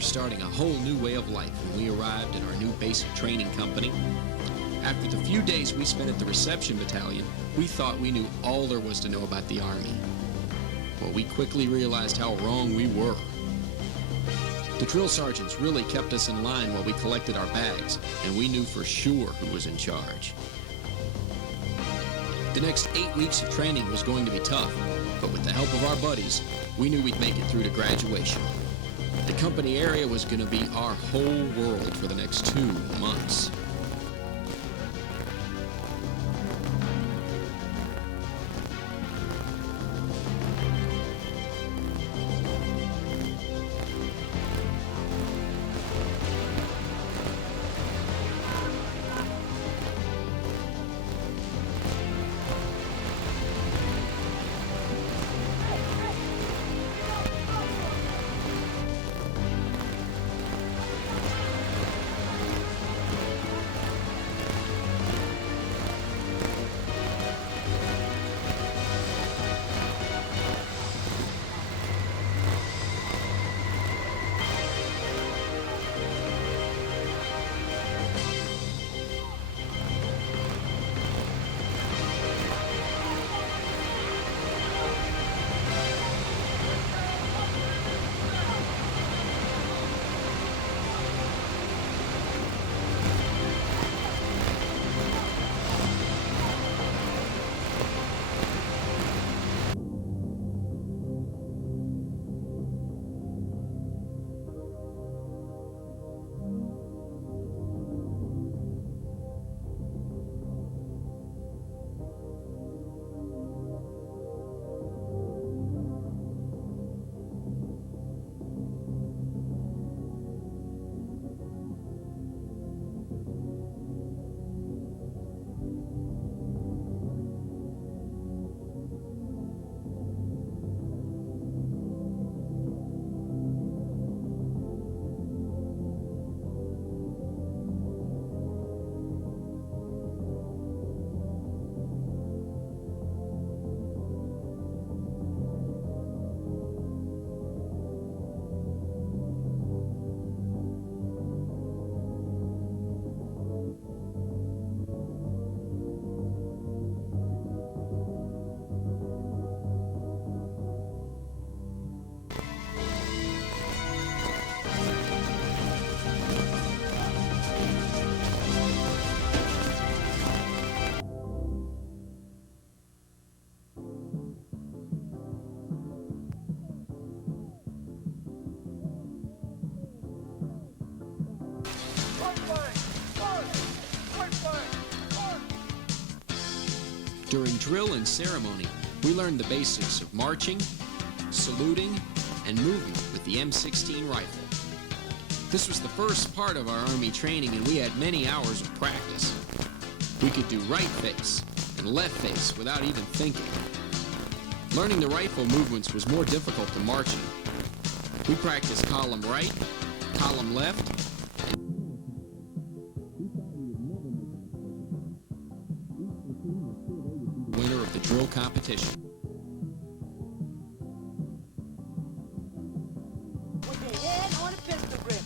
were starting a whole new way of life when we arrived at our new basic training company. After the few days we spent at the reception battalion, we thought we knew all there was to know about the Army. Well, we quickly realized how wrong we were. The drill sergeants really kept us in line while we collected our bags, and we knew for sure who was in charge. The next 8 weeks of training was going to be tough, but with the help of our buddies, we knew we'd make it through to graduation. The company area was going to be our whole world for the next 2 months. During drill and ceremony, we learned the basics of marching, saluting, and movement with the M16 rifle. This was the first part of our Army training, and we had many hours of practice. We could do right face and left face without even thinking. Learning the rifle movements was more difficult than marching. We practiced column right, column left, winner of the drill competition. With your hand on a pistol grip.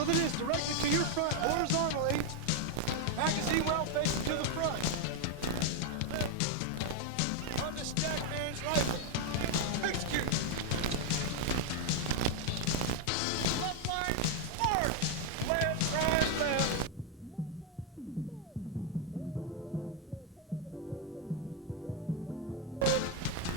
so that it is directed to your front horizontally. Magazine well facing to the front. On the stack man's rifle. Execute. Left line, march. Left, right, left.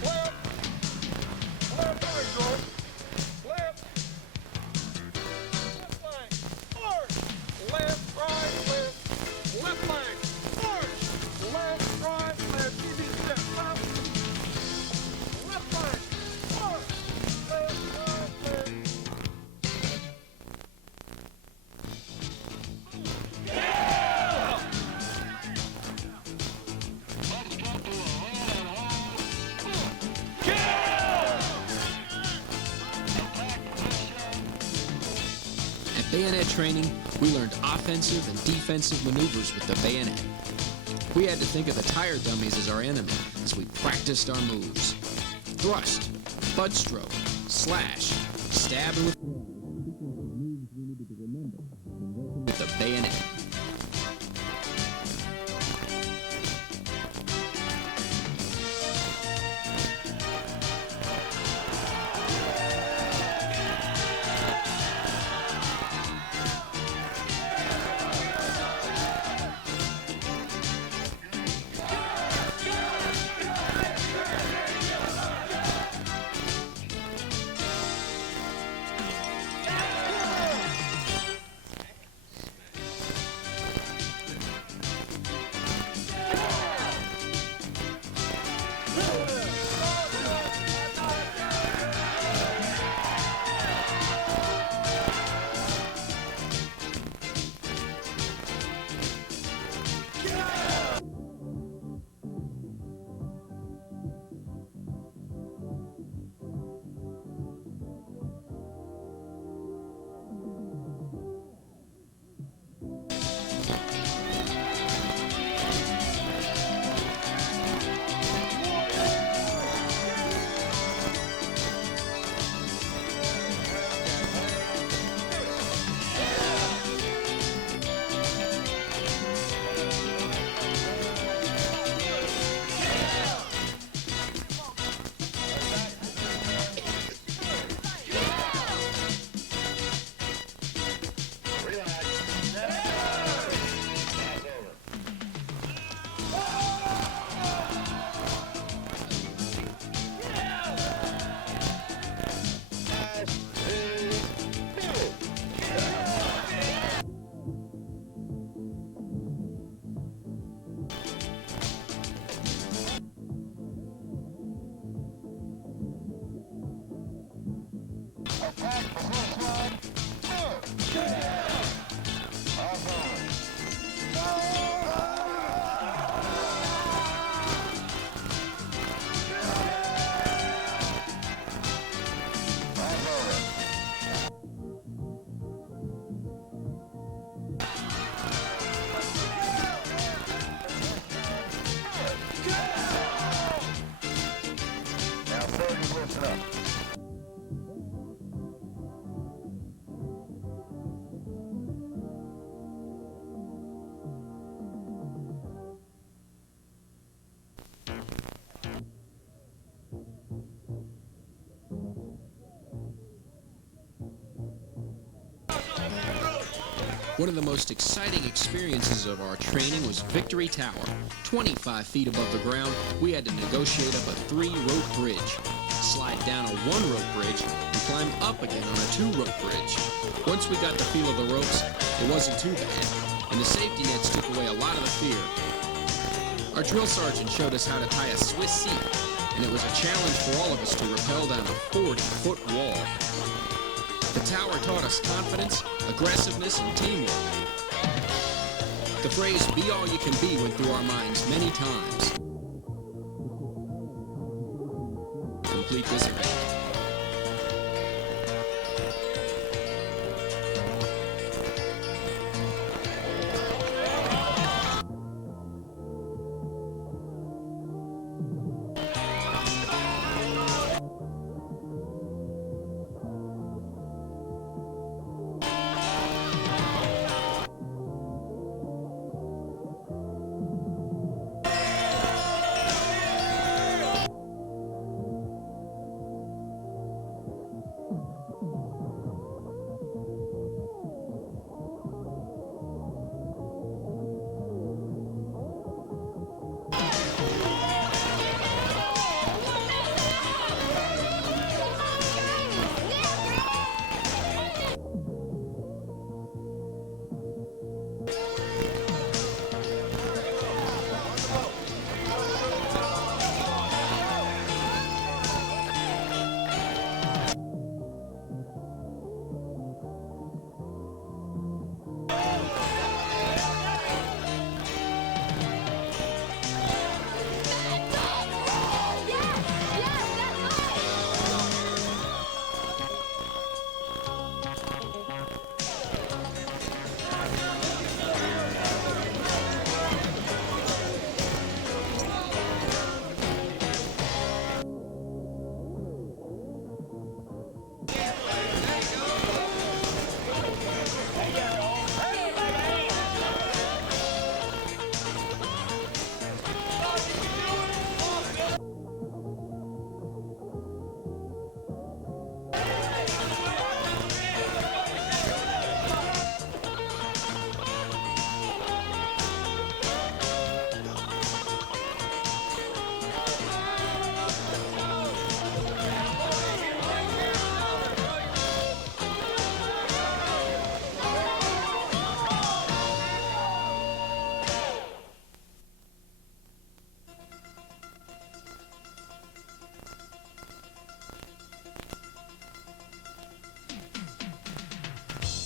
Left. Left, right, George. Left. Left line, march. Left, right, left. Left line, march. Left, right, left. Give me a step. Left. Left line, march. Left, right, left. At bayonet training, we learned offensive and defensive maneuvers with the bayonet. We had to think of the tire dummies as our enemy as we practiced our moves. Thrust, butt stroke, slash, stab, and with the bayonet. One of the most exciting experiences of our training was Victory Tower. 25 feet above the ground, we had to negotiate up a 3-rope bridge, slide down a 1-rope bridge, and climb up again on a 2-rope bridge. Once we got the feel of the ropes, it wasn't too bad, and the safety nets took away a lot of the fear. Our drill sergeant showed us how to tie a Swiss seat, and it was a challenge for all of us to rappel down a 40-foot wall. The tower taught us confidence, aggressiveness, and teamwork. The phrase, "be all you can be," went through our minds many times. Complete this event.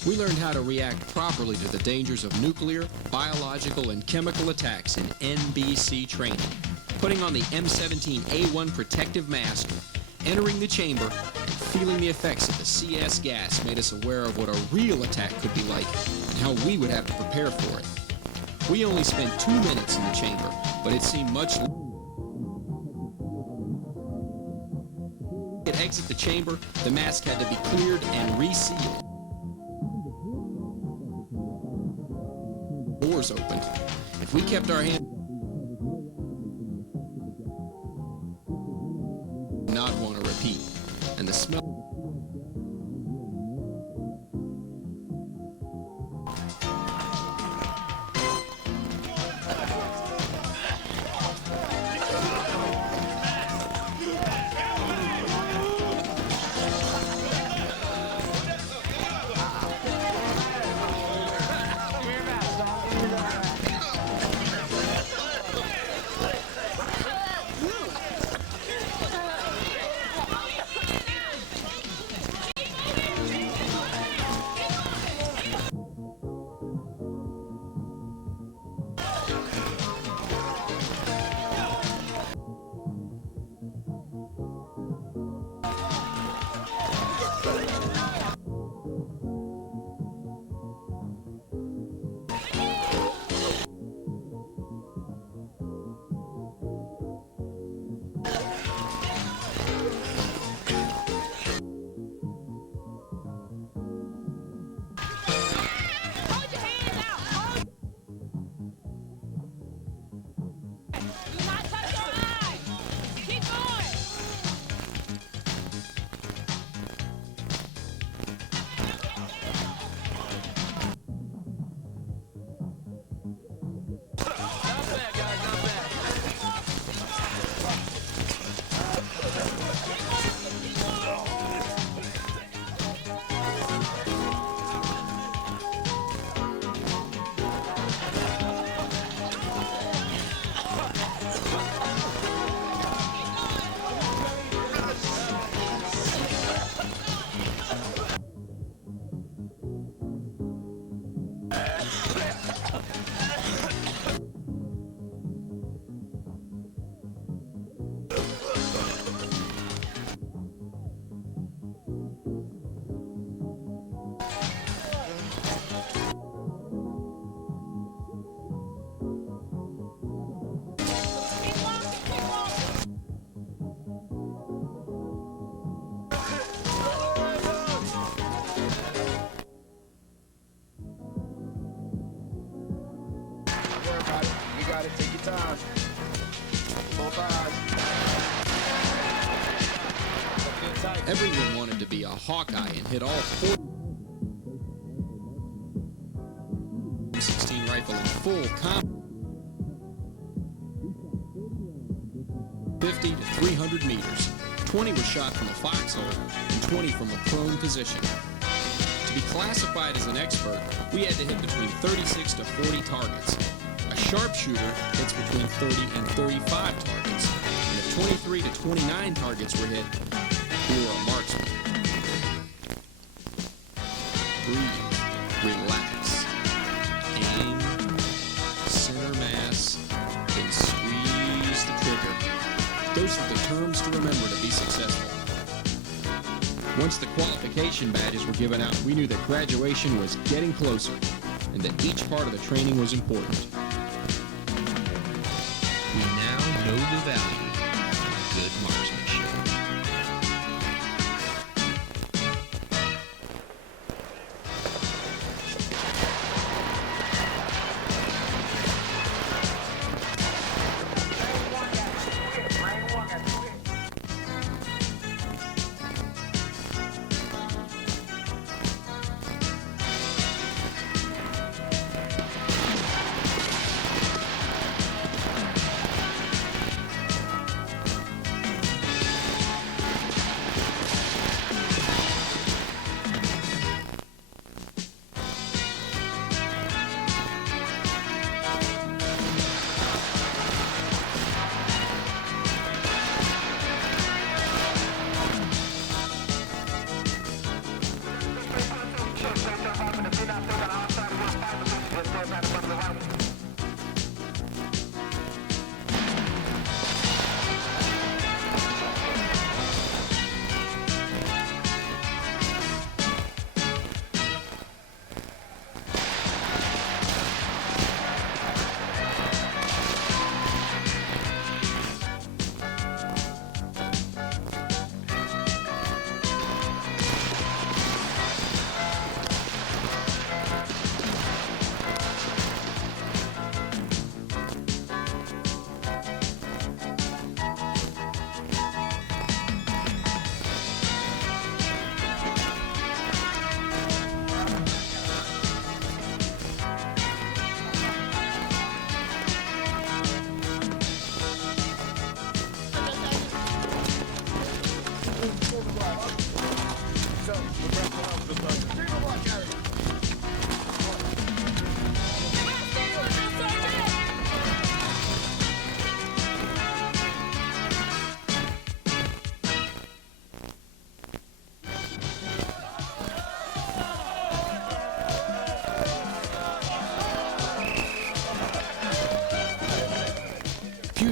We learned how to react properly to the dangers of nuclear, biological, and chemical attacks in NBC training. Putting on the M17A1 protective mask, entering the chamber, feeling the effects of the CS gas made us aware of what a real attack could be like and how we would have to prepare for it. We only spent 2 minutes in the chamber, but it seemed much longer. To exit the chamber, the mask had to be cleared and resealed. Doors opened. If we kept our hands, not want to repeat, and the smell. Take your time. Both eyes. Everyone wanted to be a Hawkeye and hit all 4 16 rifle in full combat. 50 to 300 meters. 20 was shot from a foxhole and 20 from a prone position. To be classified as an expert, we had to hit between 36 to 40 targets. A sharpshooter hits between 30 and 35 targets, and if 23 to 29 targets were hit, we were a marksman. Breathe, relax, aim, center mass, then squeeze the trigger. Those are the terms to remember to be successful. Once the qualification badges were given out, we knew that graduation was getting closer, and that each part of the training was important. We now know the value of good marksmanship.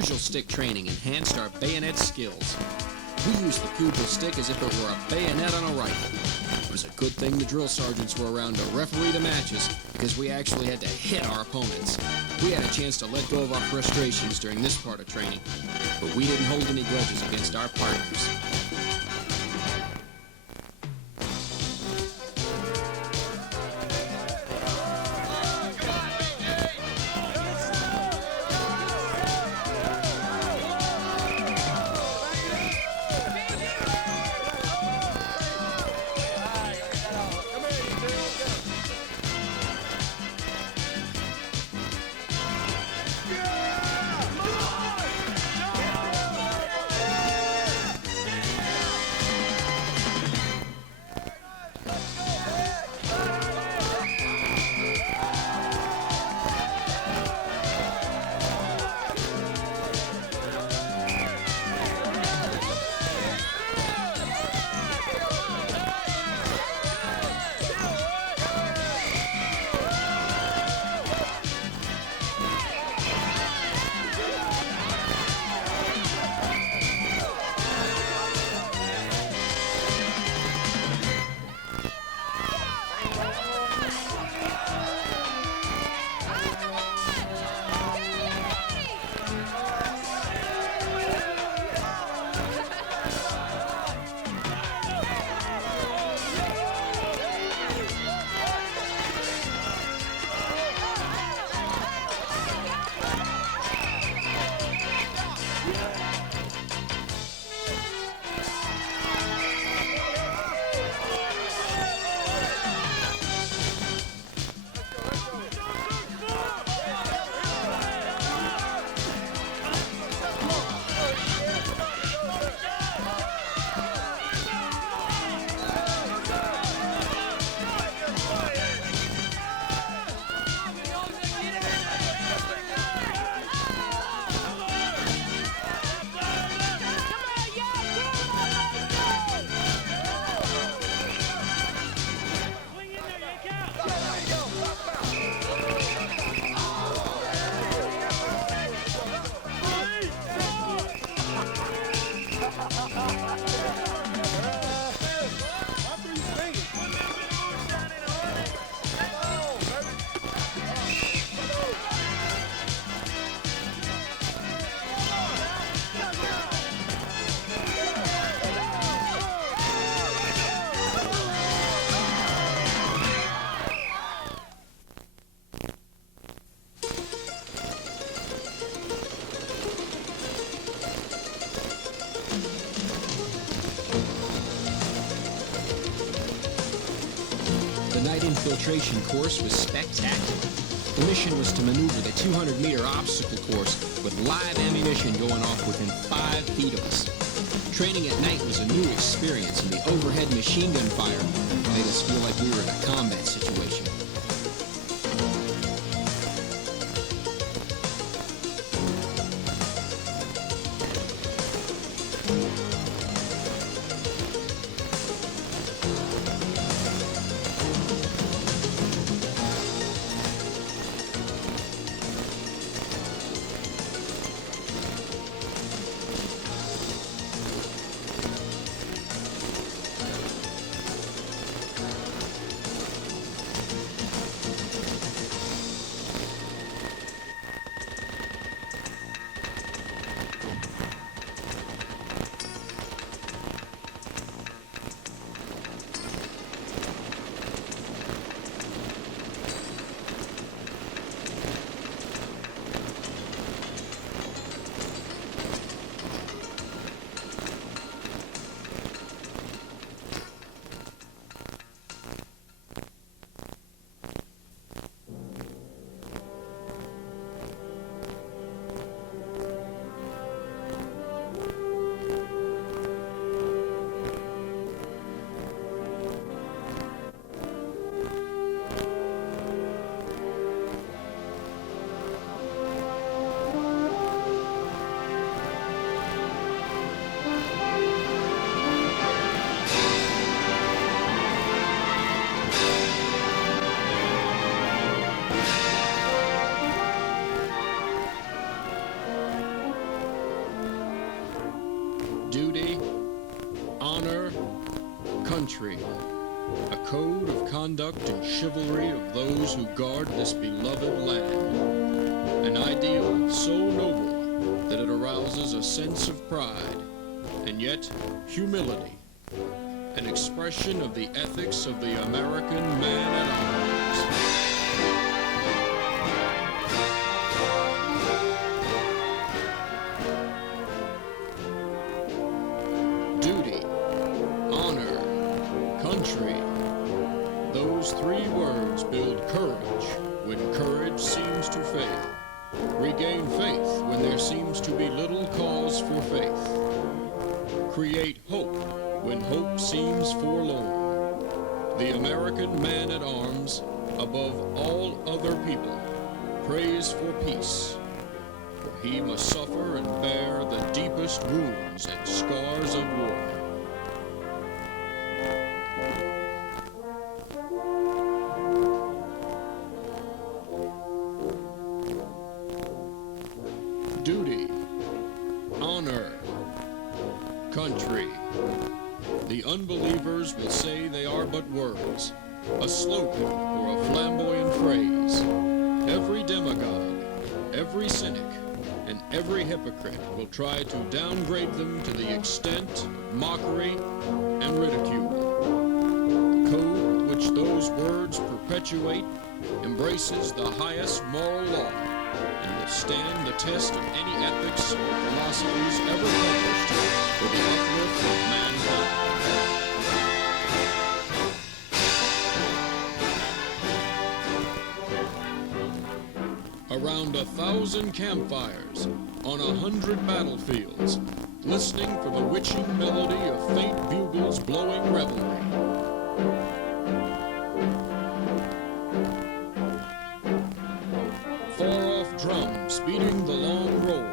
Unusual stick training enhanced our bayonet skills. We used the pupil stick as if it were a bayonet on a rifle. It was a good thing the drill sergeants were around to referee the matches because we actually had to hit our opponents. We had a chance to let go of our frustrations during this part of training, but we didn't hold any grudges against our partners. The night infiltration course was spectacular. The mission was to maneuver the 200-meter obstacle course with live ammunition going off within 5 feet of us. Training at night was a new experience, and the overhead machine gun fire made us feel like we were in a combat situation. Duty, honor, country. A code of conduct and chivalry of those who guard this beloved land. An ideal so noble that it arouses a sense of pride, and yet humility. An expression of the ethics of the American man-at-arms. Duty, honor, country. Those three words build courage when courage seems to fail. Regain faith when there seems to be little cause for faith. Create hope when hope seems forlorn. The American man-at-arms, above all other people, prays for peace. For he must suffer and bear the deepest wounds and scars of war. Duty, honor, country. The unbelievers will say they are but words, a slogan or a flamboyant phrase. Every demagogue, every cynic, and every hypocrite will try to downgrade them to the extent of mockery and ridicule. The code which those words perpetuate embraces the highest moral law and will stand the test of any ethics or philosophies ever published for the uplift of mankind. Around 1,000 campfires, on 100 battlefields, listening for the witching melody of faint bugles blowing revelry. Far-off drums beating the long roll.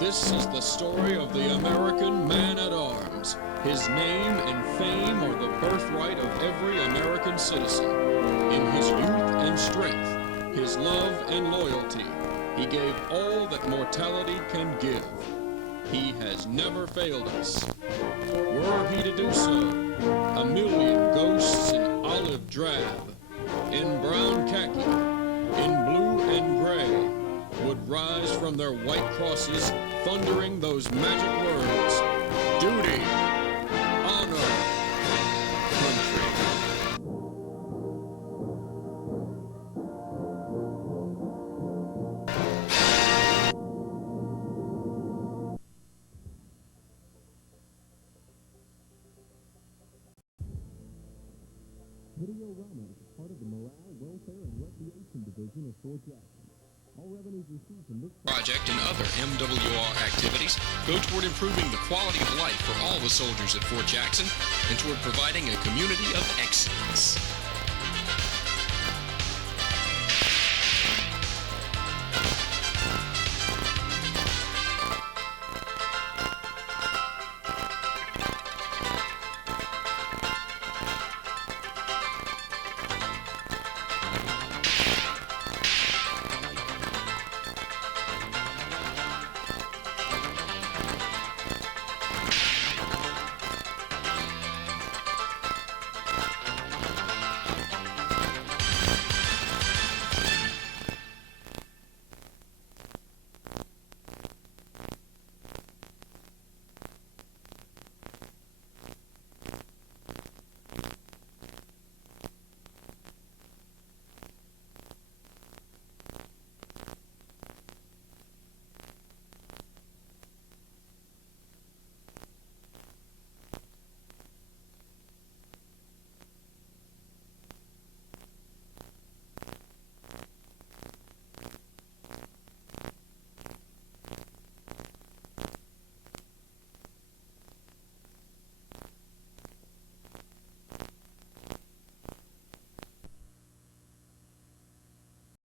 This is the story of the American man-at-arms. His name and fame are the birthright of every American citizen. In his youth and strength, his love and loyalty, he gave all that mortality can give. He has never failed us. Were he to do so, 1,000,000 ghosts in olive drab, in brown khaki, in blue and gray, would rise from their white crosses, thundering those magic words: duty, honor, country. Video Rama is part of the Morale, Welfare, and Recreation Division of Fort Jackson. All revenues received from this Project and other MWR activities go toward improving the quality of life for all the soldiers at Fort Jackson and toward providing a community of excellence.